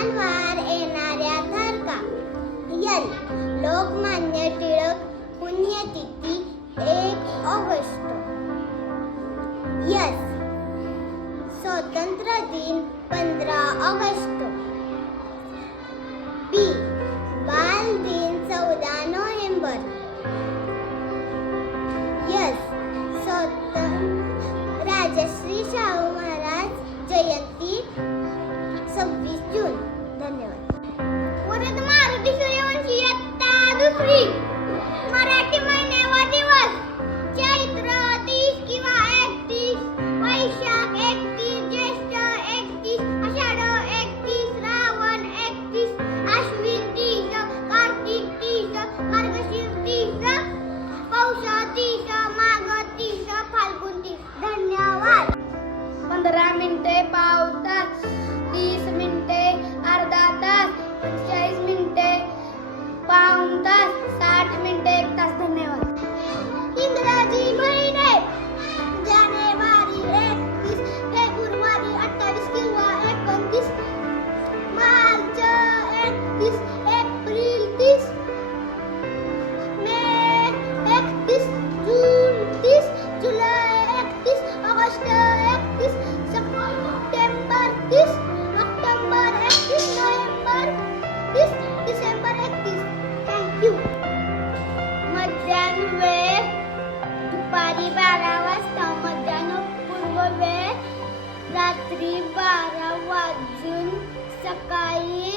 पिढ्यांवर येणाऱ्या धारका यल लोकमान्य टिळक पुण्यतिथी एक ऑगस्ट. यस स्वतंत्र दिन पंधरा ऑगस्ट. रात्री बारा वाजून सकाळी